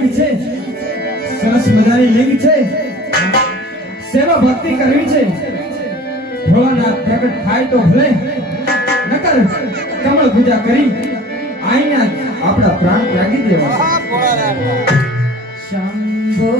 League છે, સરસ મજાની લીગ છે, સેવા ભક્તિ કરવી છે. ભોળાનાથ પ્રગટ થાય તો ભલે, નકર કમળ પૂજા કરી અહીંયા આપણા પ્રાણ ત્યાગી દેવા. શંભો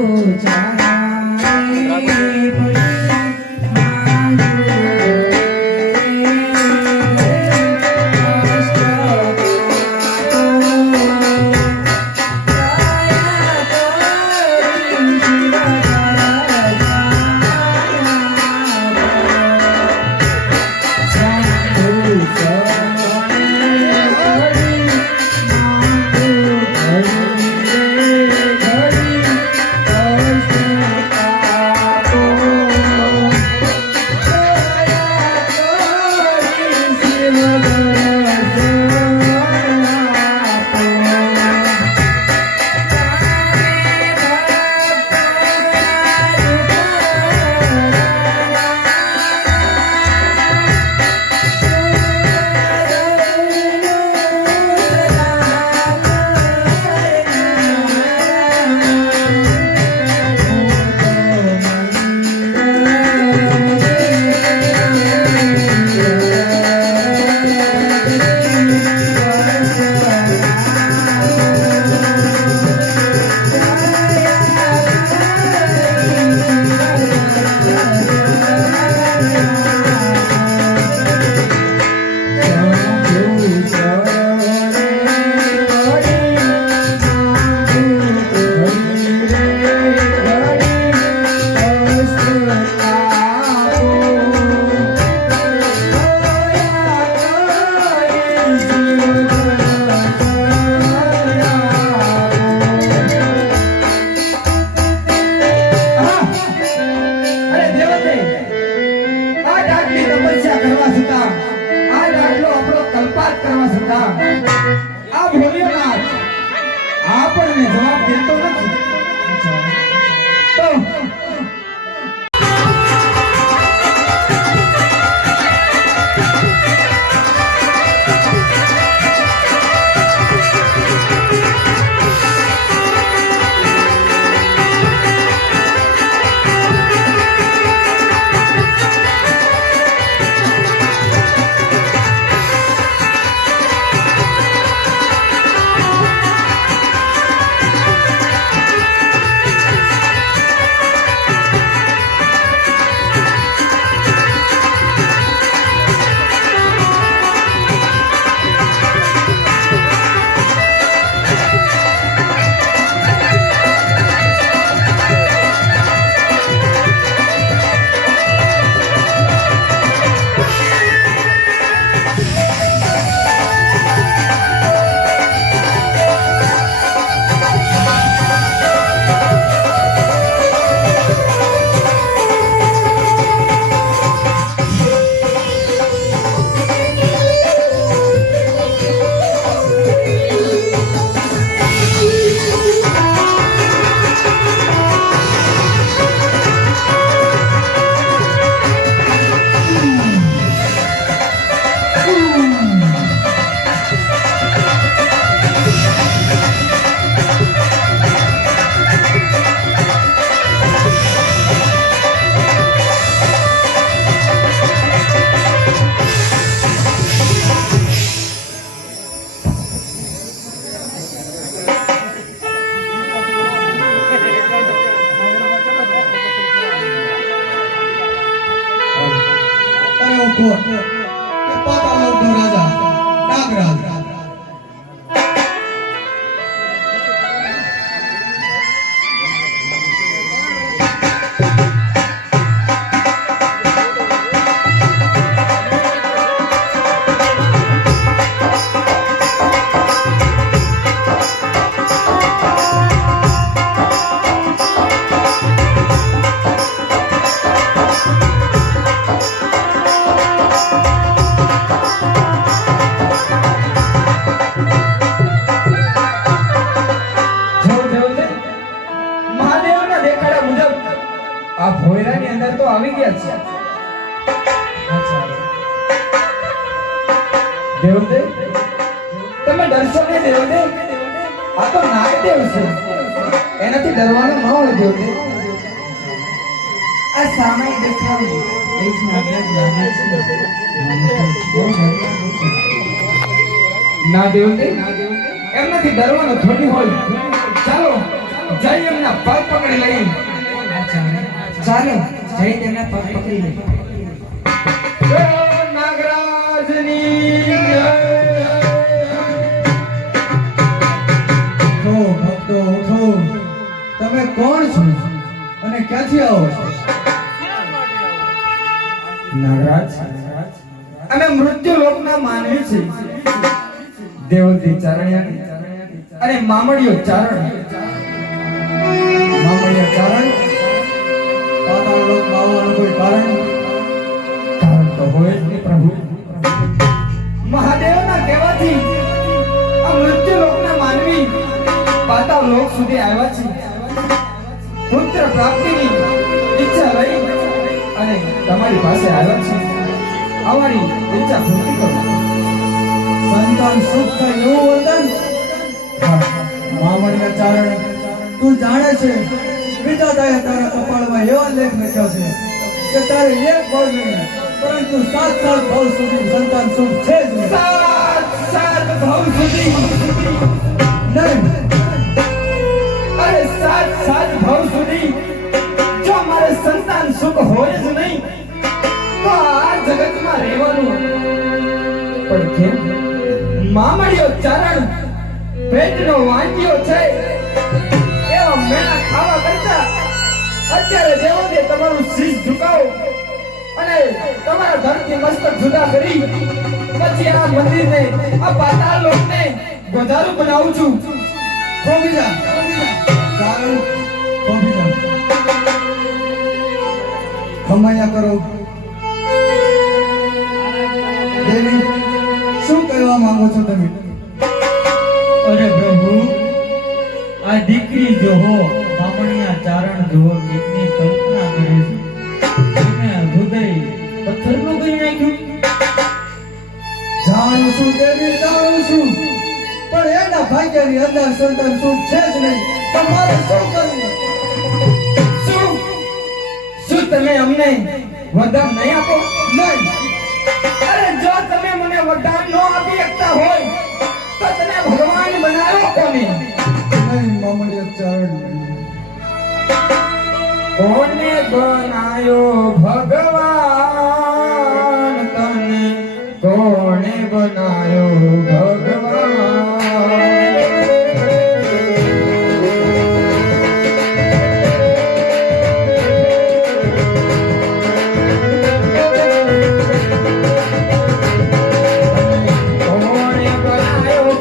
આપણને જવાબ દેતો નથી તો આ ભોયરાની અંદર તો આવી ગયા છે. દેવદેવ તમે ડરશો નહીં દેવદેવ, આ તો નાગદેવ છે. એનાથી ડરવાનો ન હોય દેવતે. આ સામે દેખાવું એ જ નાગરાજ લાગે છે. ના દેવતે, એમનાથી ડરવાનું થોડી હોય. ચાલો જઈ એમના પગ પકડી લઈએ. ચાલો જઈ તેમના પગ પકડી લઈએ. જય નાગરાજની જય. ઉઠો ભક્તો ઉઠો. તમે કોણ છો અને ક્યાંથી આવો છો? નાગરાજ, અમે મૃત્યુ લોકના માનવી છે. દેવતી ચારણ્યા અને મામડીઓ ચારણ. મામડિયા ચારણ? પાતાળ લોકમાં આવવાનું કોઈ કારણ? કારણ તો હોય જ નહીં પ્રભુ. મહાદેવના કહેવાથી આ મૃત્યુ લોકના માનવી પાતાળ લોક સુધી આવ્યા છે. પુત્ર પ્રાપ્તિની ઈચ્છા લઈ અને તમારી પાસે આવ્યા છે. અમારી ઈચ્છા પૂર્તિ કરો. સંતાન સુખ થાય એવું વરદાન? મામડિયા ચારણ, તું જાણે છે વિધાતાએ તારા કપાળમાં એવા લેખ લખ્યા છે કે તારે એક ભવ નહીં પરંતુ 7 ભવ સુધી સંતાન સુખ છે જ નહીં. સાત ભાવ સુધી નહીં. અરે સાત ભાવ સુધી જો મારે સંતાન સુખ હોય જ નહીં તો આ જગતમાં રહેવાનું પણ કેમ? મામડીઓ ચારણ પેટનો વાંચ્યો છે એવા મેણા ખાવા કરતા અત્યારે દેવોને તમારું શીશ ઝુકાવો અને તમારા ધરથી મસ્તક જુદા કરી પછી આ મંદિરને આ પાતાળ લોકને ગોધારું બનાવું છું. ખોબી જા ચારણ, ખોબી જા. ખમાયા કરો. દેવી, શું કહેવા માંગો છો તમે? અરે પ્રભુ, આ દીકરી જો હો બામણિયા ચારણ જો કેટલી કલ્પના કરે છે. એને હૃદય પથ્થરનું કરી નાખ્યું. જાણું છું દેવી, જાણું છું, પણ એના ભાગ્યની અંદર સંતાન સુખ છે જ નહીં તો મારે શું કરવું? શું તમે અમને વરદાન નહીં આપો? નહીં. અરે જો તમે મને વરદાન ન આપી શકતા હોય તો તને ભગવાન બનાવ્યો કોને? નહીં મામડિયા ચારણ. કોને બનાયો ભગવાન તને? કોને બનાયો ભગવાન? કોને બનાયો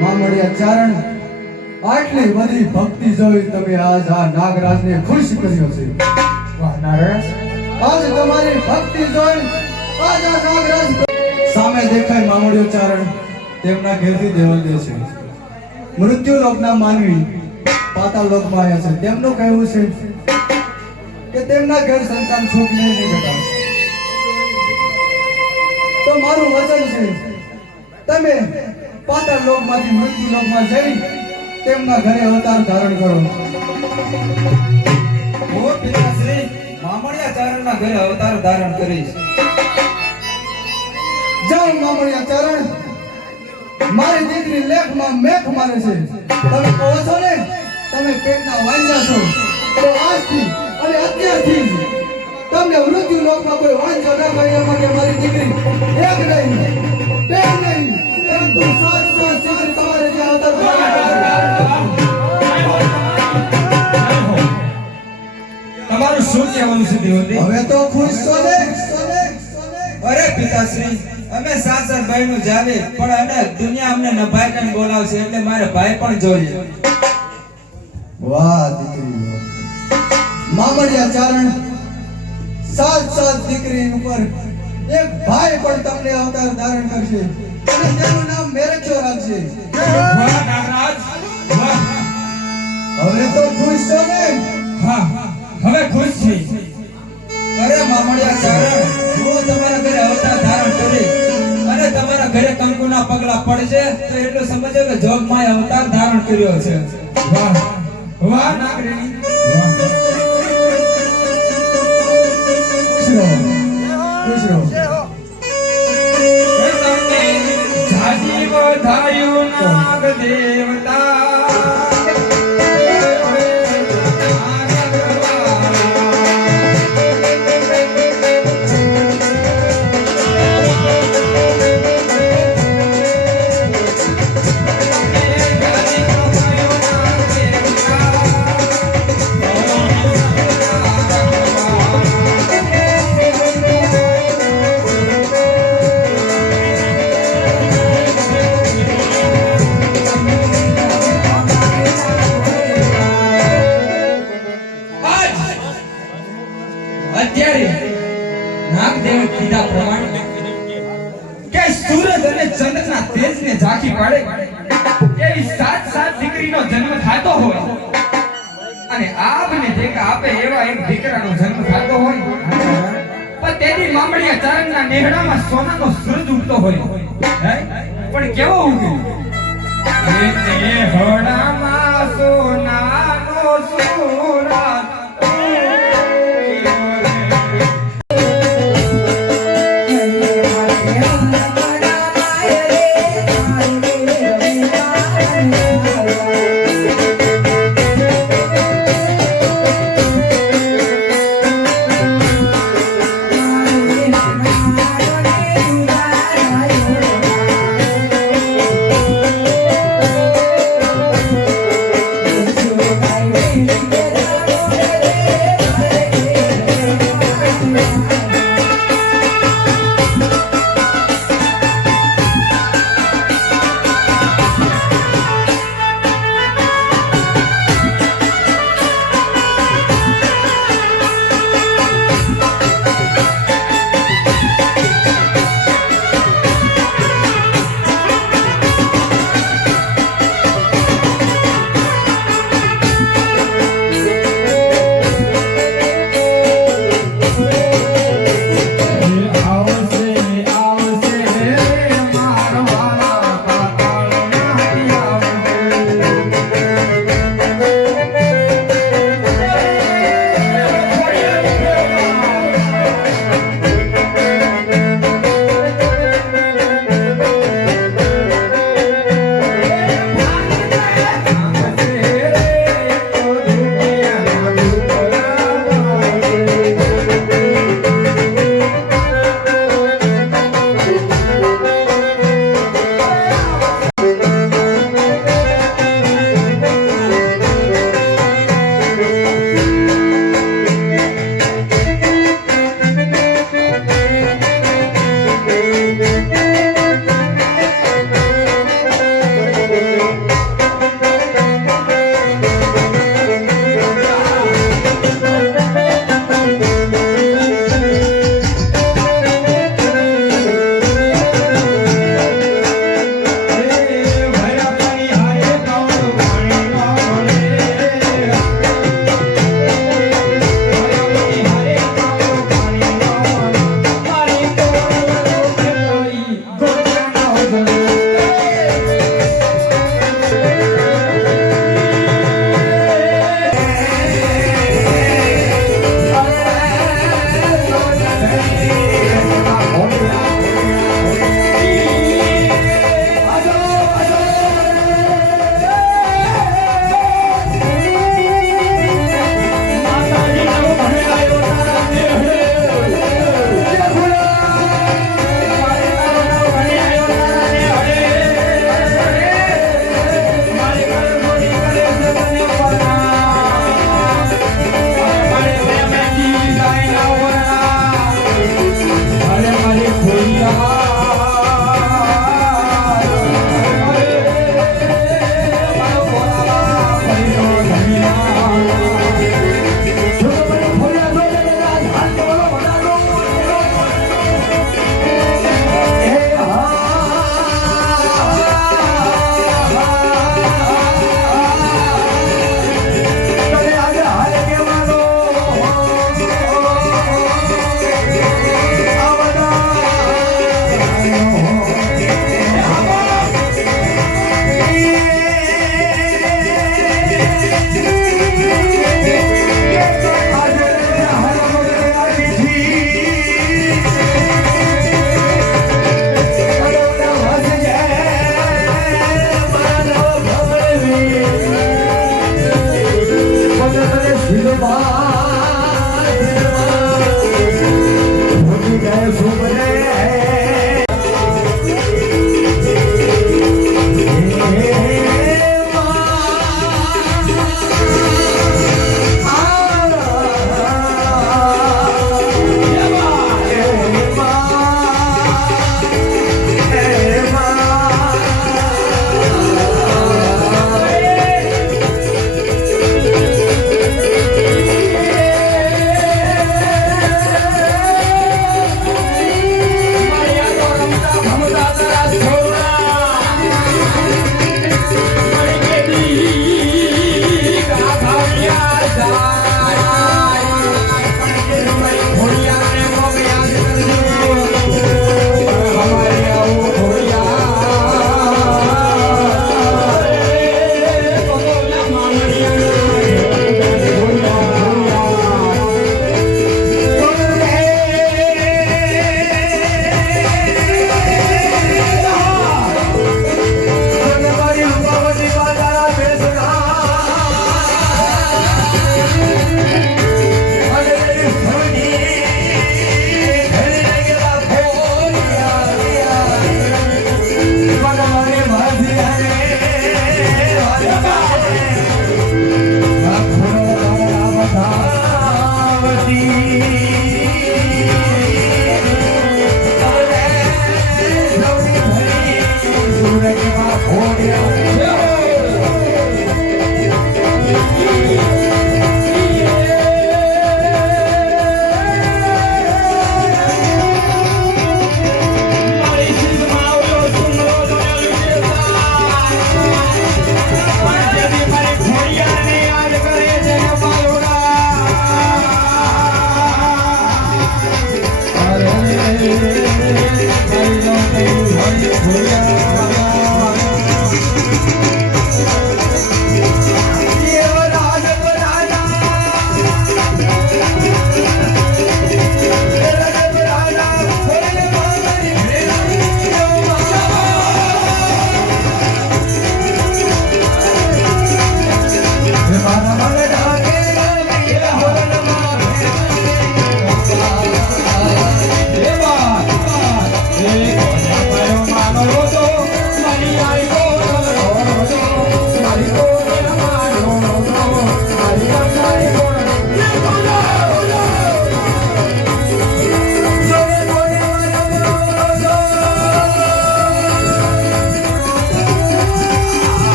મામડિયા ચારણ, આટલી બધી ભક્તિ જોઈ તમે આજ આ નાગરાજને ખુશ કર્યો છે. વાહ નારાયણ. આજ તમારી ભક્તિ જોઈ આજ આ નાગરાજ સામે દેખાય મામડિયો ચારણ તેમના ઘેરથી દેવલ દે છે. મૃત્યુ લોકના માનવી પાતાળ લોકમાં આવ્યા છે. તેમનું કહેવું છે કે તેમના ઘર સંતાન સુખ નહીં બેટા. તો મારું વચન છે તમે પાતાળ લોકમાંથી મૃત્યુ લોકમાં જઈ તેમના ઘરે અવતાર ધારણ કરો. હું પિતાશ્રી મામડિયા ચારણના ઘરે અવતાર ધારણ કરીશ. જાઓ મામડિયા ચારણ, મારી દીકરી લેખમાં મેખ મારે છે. તમે કહો છો ને તમે પેટના વાંઝા છો તો આજથી અને અત્યારથી જ તમને મૃત્યુ લોકમાં કોઈ વાંઝો ન કરી એ માટે મારી દીકરી એક નહીં બે નહીં પરંતુ સાત શિખર તમારે જે અવતાર તમારું શું કહેવાનું છે દેવતી? હવે તો ખુશ છો ને? અરે પિતાશ્રી અમે સાસર ભાઈ નું જાવે પણ અને દુનિયા અમને નભાઈ કન બોલાવશે એટલે મારે ભાઈ પણ જોઈએ. વાહ દીકરી વાહ. મામડિયા ચારણ સાત દીકરી ઉપર એક ભાઈ પણ તમને અવતાર ધારણ કરશે અને તેનું નામ મેરખ્યો રાખશે. વાહ નાગરાજ, વાહ. હવે તો ખુશ છો ને? હા, હવે ખુશ છે. અરે મામડિયા ચારણ હું તમારા ઘરે અવતાર ધારણ કરી અને તમારા ઘરે કંકુના પગલા પડશે તો એટલું સમજો કે જોગમાં અવતાર ધારણ કર્યો છે. વાહ વાહ નાગરેણી, વાહ. ખુશ રહો ખુશ રહો. તમને જાજી વધાયું નાગ દેવતા. અત્યારે નાગદેવે કીધા પ્રમાણે કે સૂરજ અને ચંદ્રના તેજને ઝાંખી પાડે એવી સાત દીકરીનો જન્મ થતો હોય અને આપને દેખા આપે એવા એક દીકરાનો જન્મ થતો હોય પણ તેની મામડિયા ચારણના નેહડામાં સોનાનો સૂરજ ઉગતો હોય. હે? પણ કેવો ઉગ્યો? એને હડામાં સોનાનો સૂરજ Together.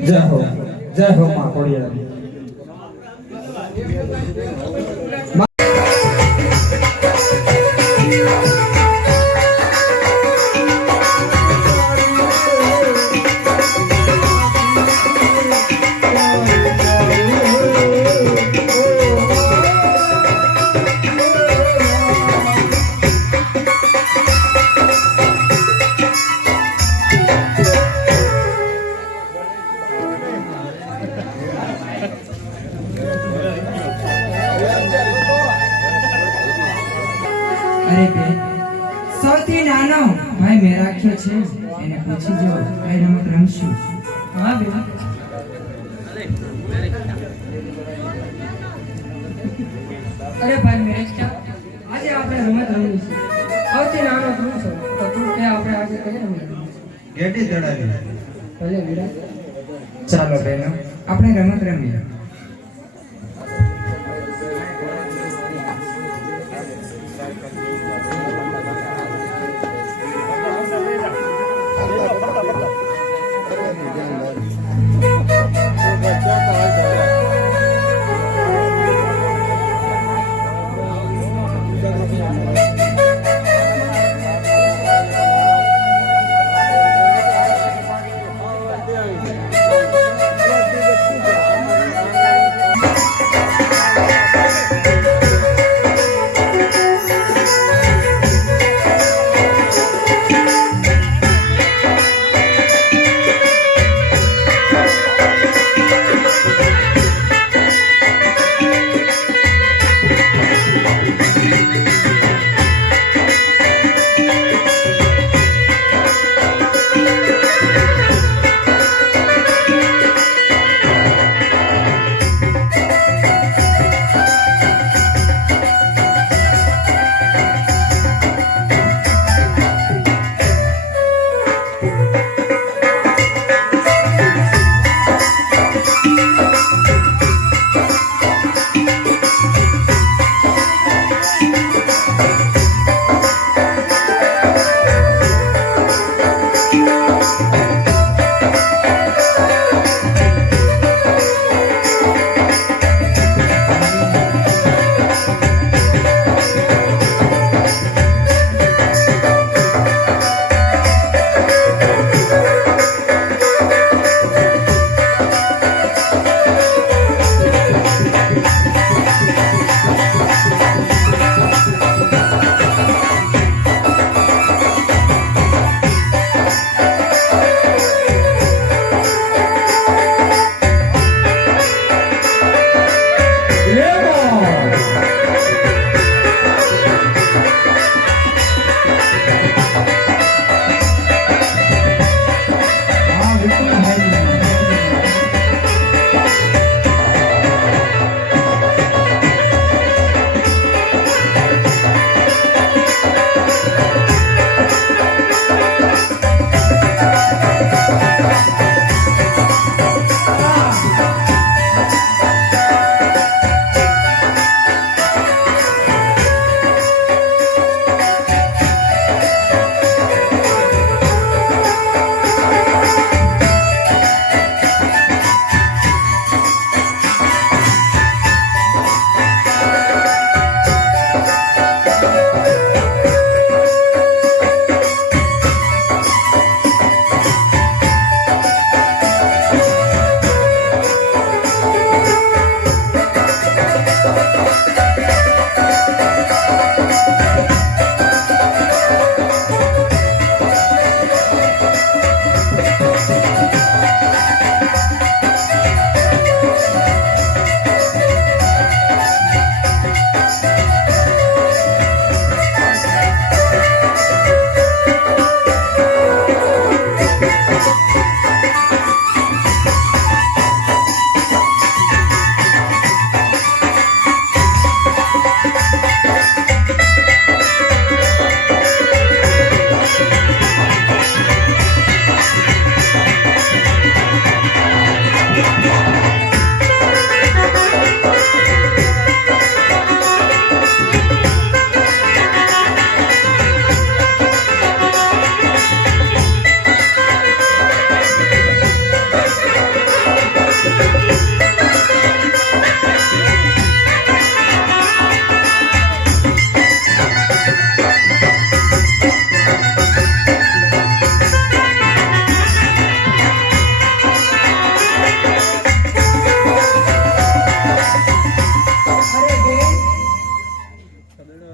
જય હો જય હો માં ખોડિયાર અરે બેન સૌથી નાનો ભાઈ મેરાખ્યો છે એને પૂછી જો કઈ રમત રમશું હા બેન અરે ભાઈ મેરેખ્યા આજે આપણે રમત રમવી છે સૌથી નાનો તું છો તો તું કે આપણે આજે કઈ રમત રમવી ગેટી ચડાવી ભલે વિરાટ ચાલો બહેનો આપણે રમત રમીએ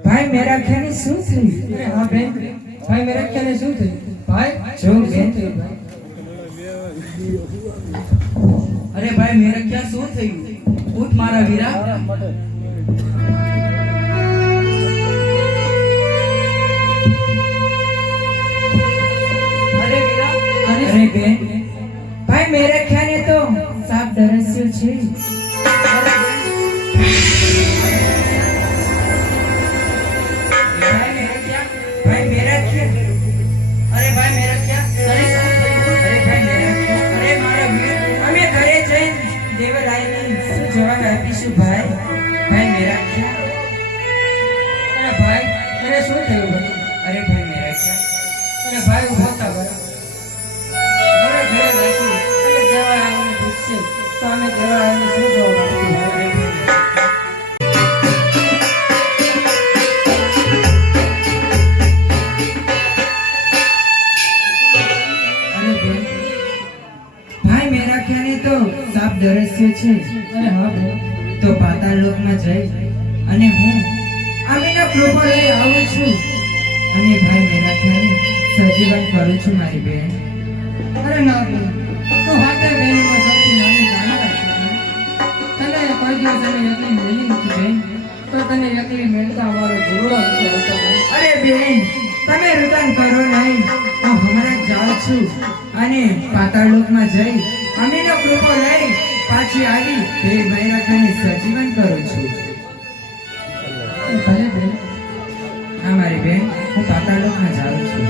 ભાઈ મેરા ખ્યાને શું થયું? અરે હા બેન, ભાઈ મેરા ખ્યાને શું થયું? ભાઈ જો શું બેન. થયું ભાઈ? અરે ભાઈ મેરા ક્યાં શું થયું? ઉઠ મારા વીરા. અરે વીરા, અરે બેન, ભાઈ મેરા ખ્યાને તો સાપ ડરસ્યો છે. भाई मेरा क्या? अरे भाई मेरा क्या? अरे શું થયું? અરે ભાઈ મેરા क्या? અરે મારા વીર, અમે ઘરે જઈને દેવરાયને શું જવાબ આપીશું ભાઈ? ભાઈ મેરા क्या? અરે ભાઈ, અરે શું થયું ભાઈ? અરે ભાઈ મેરા क्या? અરે ભાઈ ઊભો થા ભાઈ. અમે ઘરે જઈશું. અમે દેવરાયને પૂછશે તો અમે દેવરાયને શું જવાબ આપીશું ભાઈ? અરે ભાઈ મેરા क्या? ભાઈ મેરા ખ્યાને તો સાપ ડરસ્યો છે. અરે હા ભાઈ. તો પાતાળ લોકમાં જઈ અને હું આમીના કૃપા લઈ આવું છું અને ભાઈ મેરા ખ્યાને સજીવન કરું છું મારી બેન. અરે ના બેન, તો હાથે બેનમાં સૌથી નાની જાણકાર છે. તને કોઈ દિવસ અમે એકલી મેલી નથી બેન, તો તને એકલી મેળતા અમારો જીવડો નથી આવતો બેન. અરે બેન, તમે રુદન કરો નહીં. હું હમણાં જ જાઉં છું અને પાતાળ લોકમાં જઈ અમીનો કૃપો લઈ પાછી આવી બે મેરા ખ્યાને સજીવન કરું છું. ભલે બેન. હા મારી બેન, હું પાતાળ લોકમાં જાઉં છું.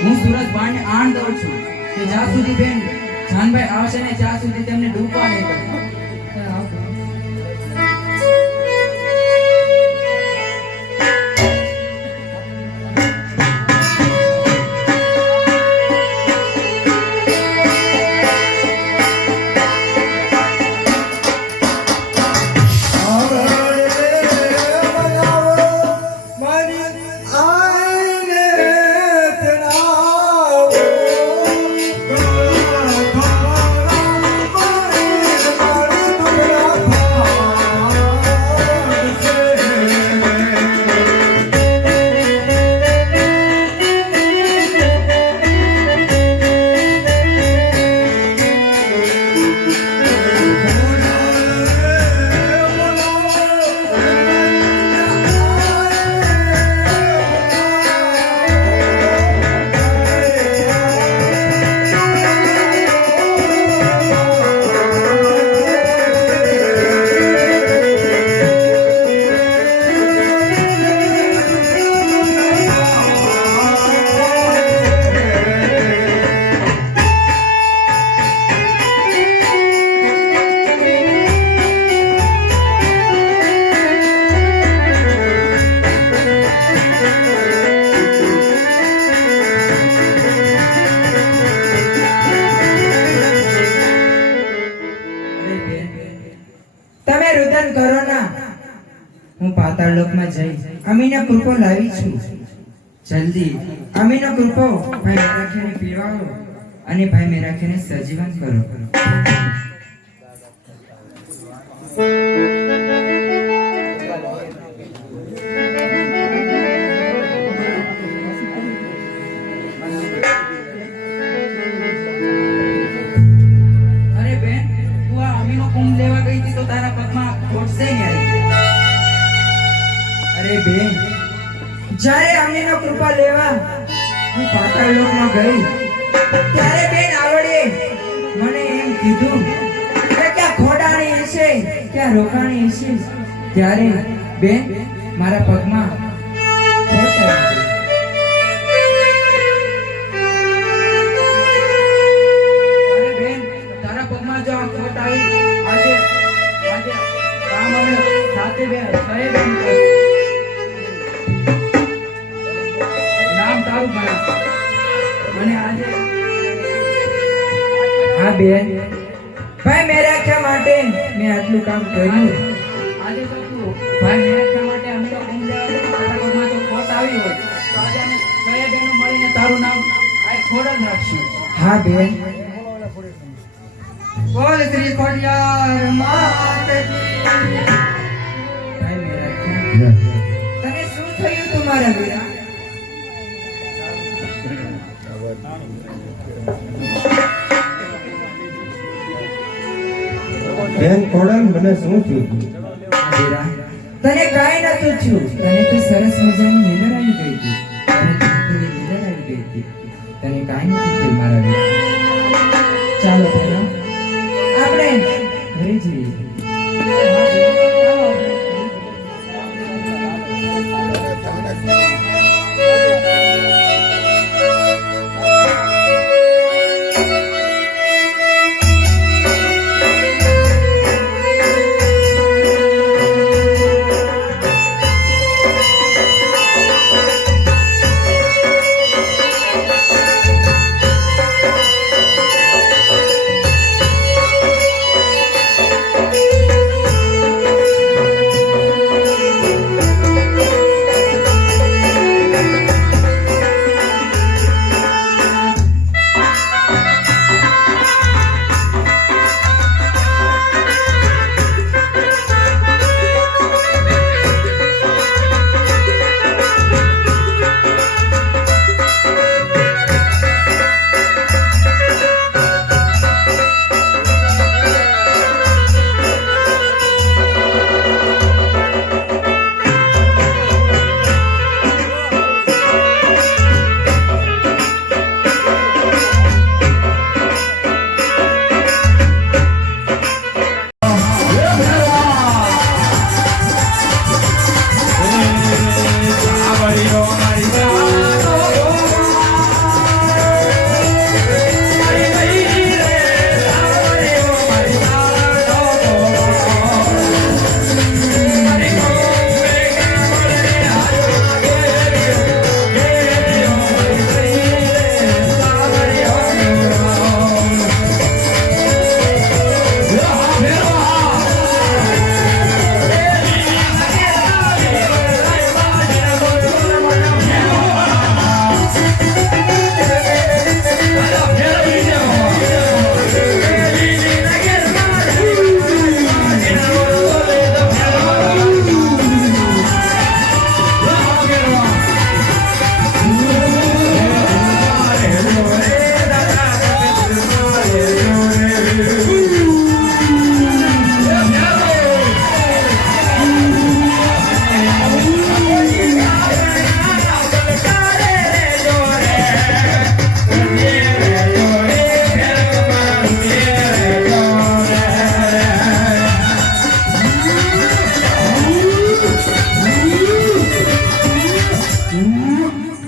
હું સુરજ બાણને આણ દઉં છું કે જ્યાં સુધી બેન જાનભાઈ આવશે ને ત્યાં સુધી તેમને ડૂબવા નહીં દઉં. પાતાળ લોકમાં જઈ અમીનો કૃપો લાવી છું. જલ્દી અમીનો કૃપો ભાઈ મેરાખીને પીરવાવો અને ભાઈ મેરાખીને સજીવન કરો. અરે બેન, તું આ અમીનો કુંભ લેવા ગઈ હતી તો તારા પગમાં ખોટશે ને આવી? અરે બેન, જ્યારે અમીનો કૃપા લેવા હું પાતાળ લોકમાં ગઈ ત્યારે બેન આવડે મને એમ કીધું કે ક્યાં ખોડાણી હશે ક્યાં રોકાણી હશે. ત્યારે બેન મારા પગમાં ખોટ આવી ગઈ. અરે બેન, તારા પગમાં જો આ ખોટ આવી, આજે કામ અમે સાથે બે સહે બેન કરશું. નામ તારું ભણા મને આજે હા બેન, ભાઈ મેરાખ્યા માટે મેં આટલું કામ કર્યું. આજે તો તું ભાઈ મેરાખ્યા માટે અમે તો કુંભ લેવા ગયા, તારા પગમાં જો ખોટ આવી હોય તો આજે અમે સહે બહેનો મળીને તારું નામ આ ખોડ જ રાખશું. હા બેન, બોલ શ્રી ખોડિયાર માત કી. ભાઈ મેરાખ્યા, તને શું થયું તું મારા વીરા? બેન ખોડલ મને શું થયું? વીરા, તને કાંઈ નતું થયું. તને તો સરસ મજાની નીંદર આવી ગઈ હતી. તને થોડી નીંદર આવી ગઈ હતી. તને કાંઈ નથી થયું મારા વીરા. ચાલો પહેલા આપણે ઘરે જઈએ.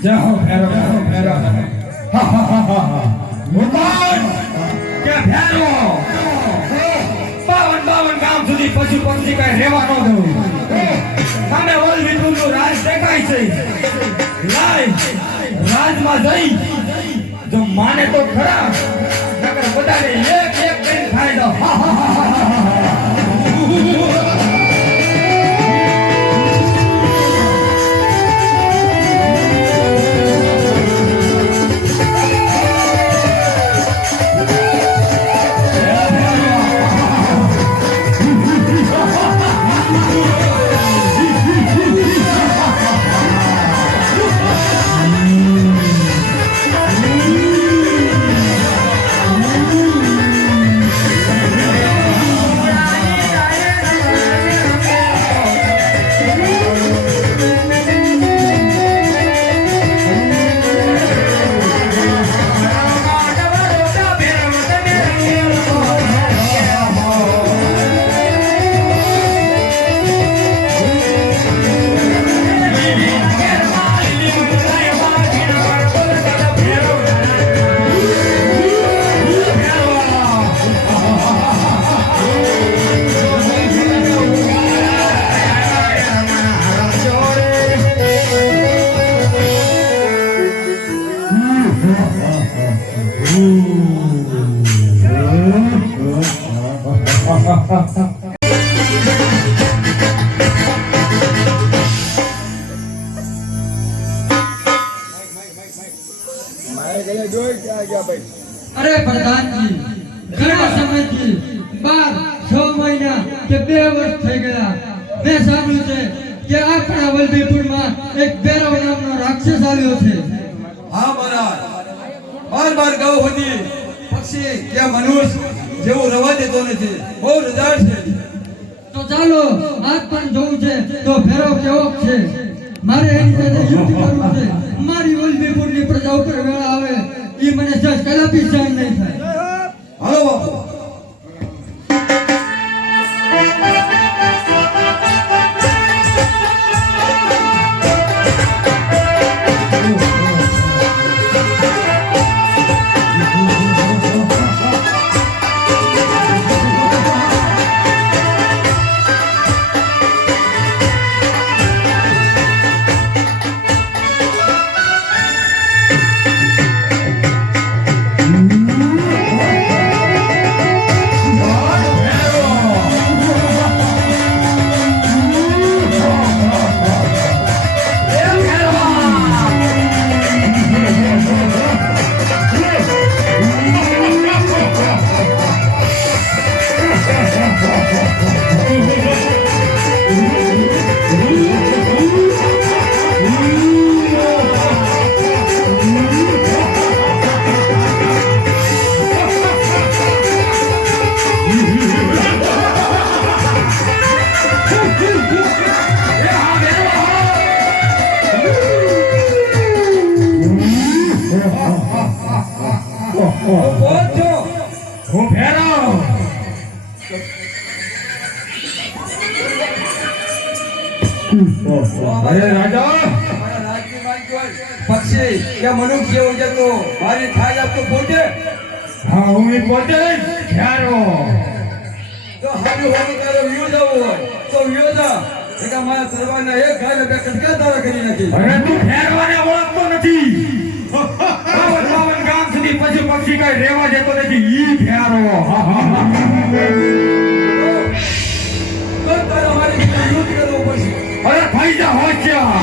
જાઓ ફેરો ફેરો મુકાન કે ફેરો 52 ગામ સુધી પશુ પક્ષી કઈ રહેવા ન દઉં. સામે ઓલ વિઠુનું રાજ દેખાય છે. લાય રાજમાં જઈ જો માને તો ખરા, નકર બધાને એક એક કરીને ખાઈ દો. અરે પ્રધાનજી, ઘણા સમયથી 12-6 મહિના કે 2 વર્ષ થઈ ગયા મેં સાંભળ્યું છે કે આપણા વલભીપુરમાં એક ભૈરવ નામનો રાક્ષસ આવ્યો છે. હા મહારાજ, બાર ગાઉ હતી પક્ષી કે મનુષ્ય જેવું રવા દેતો નથી, બહુ રજાળ છે. તો ચાલો આજ પણ જોવું છે તો ભૈરવ કેવો છે. મારે એની સાથે યુદ્ધ કરવું છે. મારી વલભીપુરની પ્રજા ઉપર વેળા આવે એ મને સજ કદાપી સહન નહીં થાય. હાલો બાપુ. પક્ષી કે મનુષ્ય જેવું જતો મારી થાય આપતો પોતે. હા હું પોતે ખ્યારો તો હાજુ હોવું તારે વ્યૂ જવું હોય તો વ્યૂ જા. એકા મારા તરવાના એક ઘાલે બે કટકા તારા કરી નાખી. અરે તું ખ્યારવાને ઓળખતો નથી. 52 ગામ સુધી પશુ પક્ષી કઈ રેવા જતો નથી. ઈ ખ્યારો તો તારા મારી યુદ્ધ કરવું પડશે. અરે ભાઈ જા હોચ્યા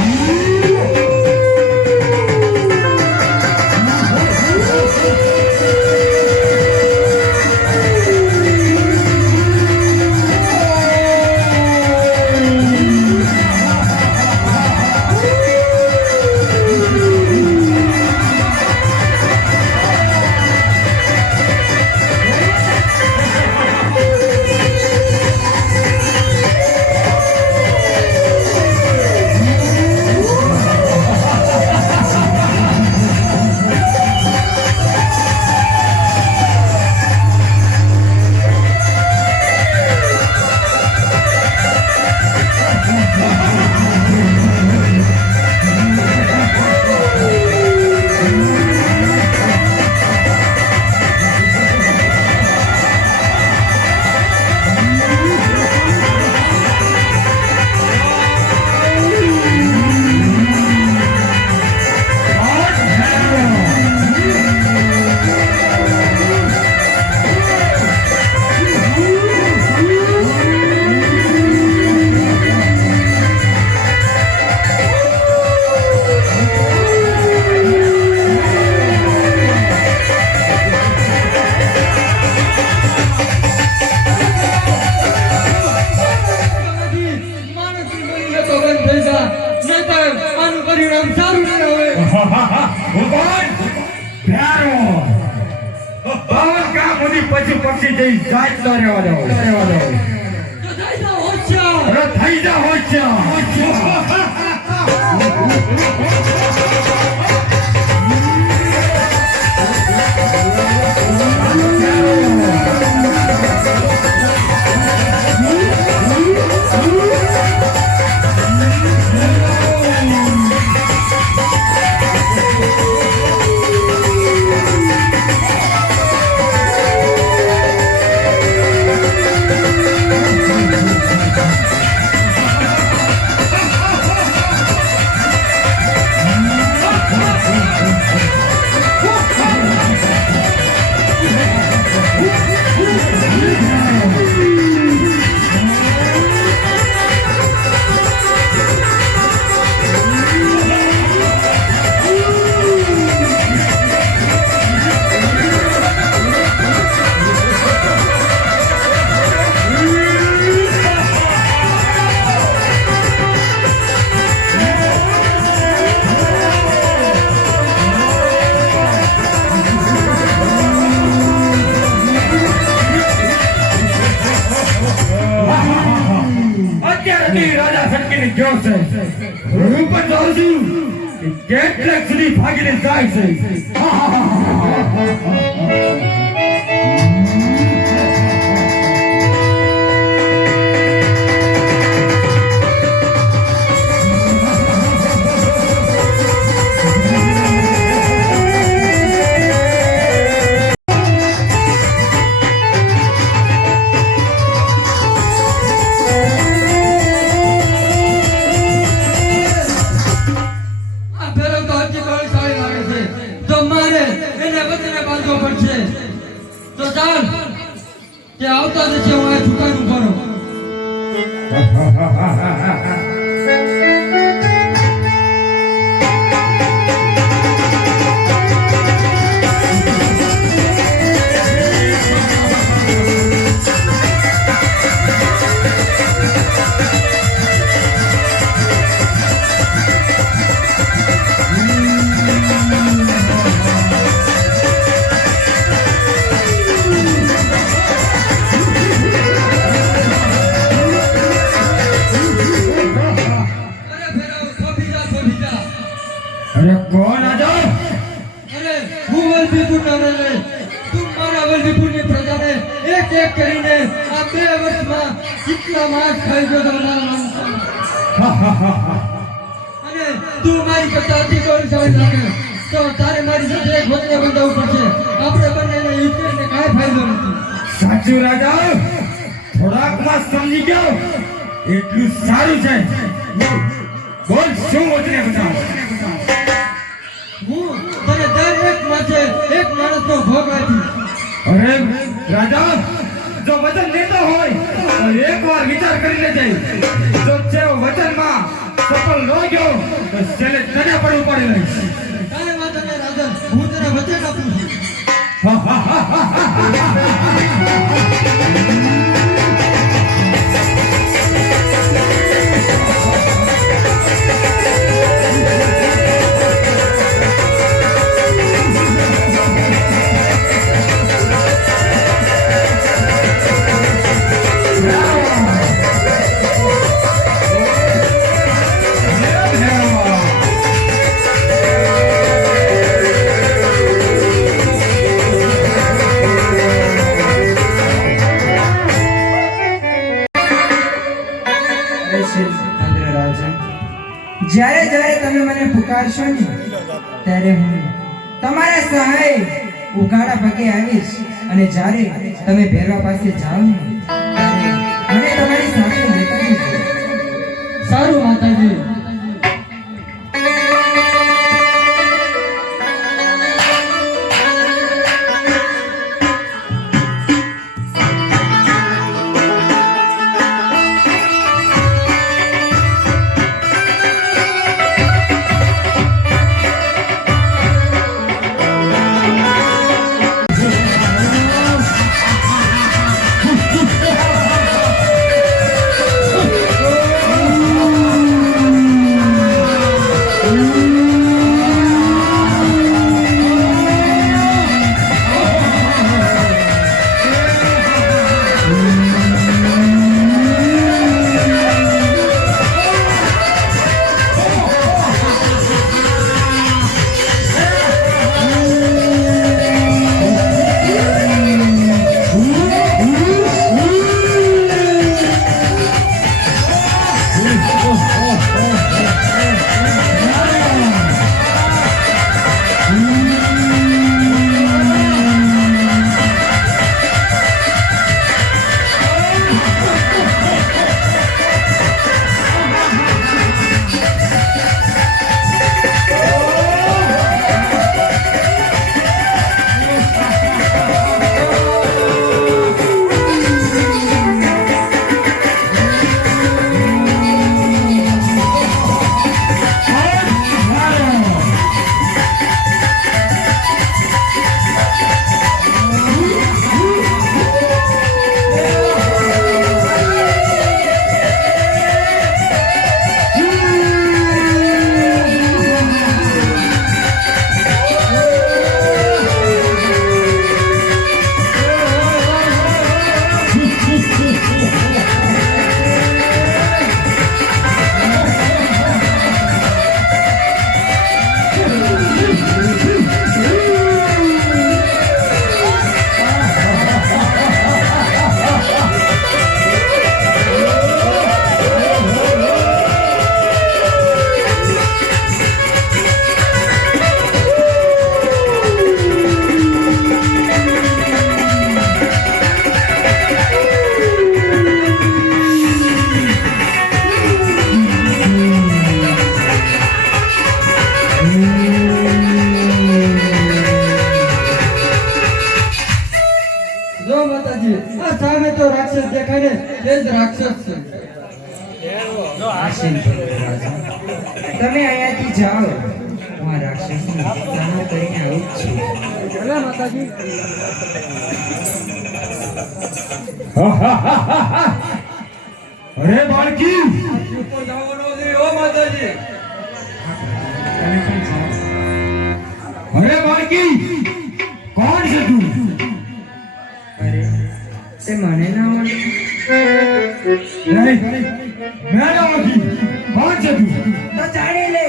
પશુ પક્ષી જઈ જાત ન રહેવા દો. અરે થઈ જા હોચ્યા હું પણ જાઉં છું કે કેટલેક સુધી ભાગીને જાય છે. આ ફેરો તો હજી બળશાળી લાગે છે. તો મારે એને વચને બાંધવો પડશે. તો ચાલ તે આવતા જશે, હું આ ઝુકાનું ભરો. અરે ફેરો થોભી જા. અરે કોણ આજો? અરે હું વલભીપુર નો રહે. તું મારા વલભીપુરની પ્રજાને એક એક કરીને આ 2 વર્ષમાં કેટલા માંસ ખાઈ ગયો તમારા નામ. અને તું મારી કરતા અતિ બળશાળી લાગે. તો તારે મારી સાથે એક વચને બંધાવવું પડશે. આપણે બંનેને યુદ્ધ કરીને કાંઈ ફાયદો નથી. સાચું રાજા, થોડાક માં સમજી ગયો એટલું સારું છે. બોલ શું વચને બતાવ. હું તને દર એક માસે એક માણસનો ભોગ આપીશ. અરે રાજા, જો વચન દેતો હોય તો એકવાર વિચાર કરી લેજે. જો છે વચનમાં સફળ ન ગયો તો છેલ્લે તને પણ ઉપાડી લઈશ. કાંઈ વાંધો નહીં રાજન, હું તને વચન આપું છું. જ્યારે જ્યારે તમે મને પુકારશો ને ત્યારે હું તમારા સહાય ઉગાડા પગે આવીશ. અને જ્યારે તમે ભેરવા પાસે જાઓ ને ત્યારે મને તમારી સાથે લેતા જજો. સારું માતાજી. જો માતાજી આ સામે તો રાક્ષસ દેખાય ને એ જ રાક્ષસ છે. તમે અહીંયાથી જાઓ હું આ રાક્ષસનો સામનો કરીને આવું જ છું. ભલે માતાજી. અરે બાળકી ઉપર જવાનો છે ઓ માતાજી. તમે પણ જાઓ. અરે બાળકી કોણ છે તું અરે તે મને ના મળે. નહીં મેળા ઓળખી કોણ છે તું તો જાણી લે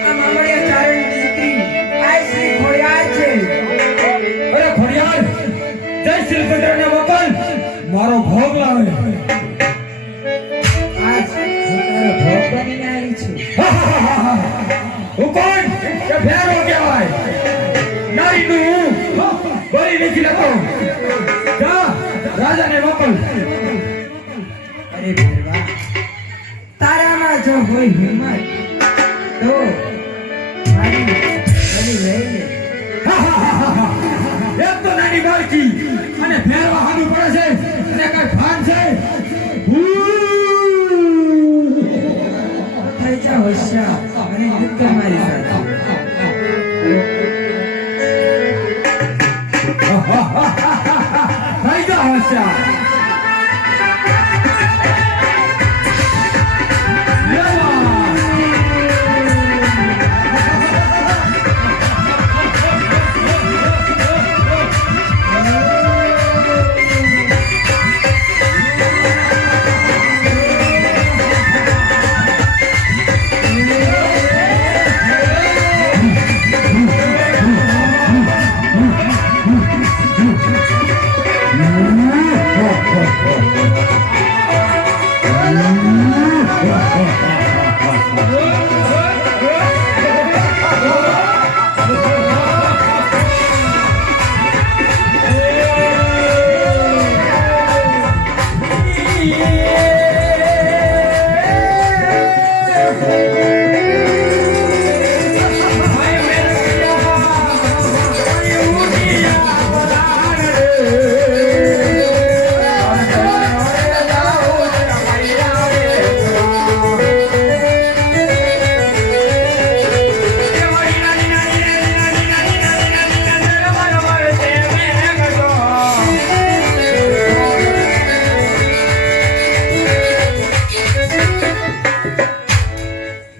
આ મામડિયા ચારણની દીકરી આ શ્રી ખોડિયાર છે. અરે ખોડિયાર જય શ્રીકૃષ્ણને મોકલ મારો ભોગ લાવે આજ હું તારો ભોગ બનીને આવી છું. હું કોણ કે ફેરો કહેવાય નારીનું હું બળી નથી લખો જા રાજાને મોકલ અરે ભેરવા તારામાં જો હોય હિંમત તો મારી બની લઈ લે. એક તો નાની બાળકી અને ફેરવા હાનું પડે છે અને કઈ ભાન છે થઈ જા હોશિયાર અને યુદ્ધ કર મારી સાથે. થઈ જા હોશિયાર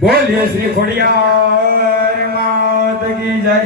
બોલીએ શ્રી ખોડિયાર માત કી જય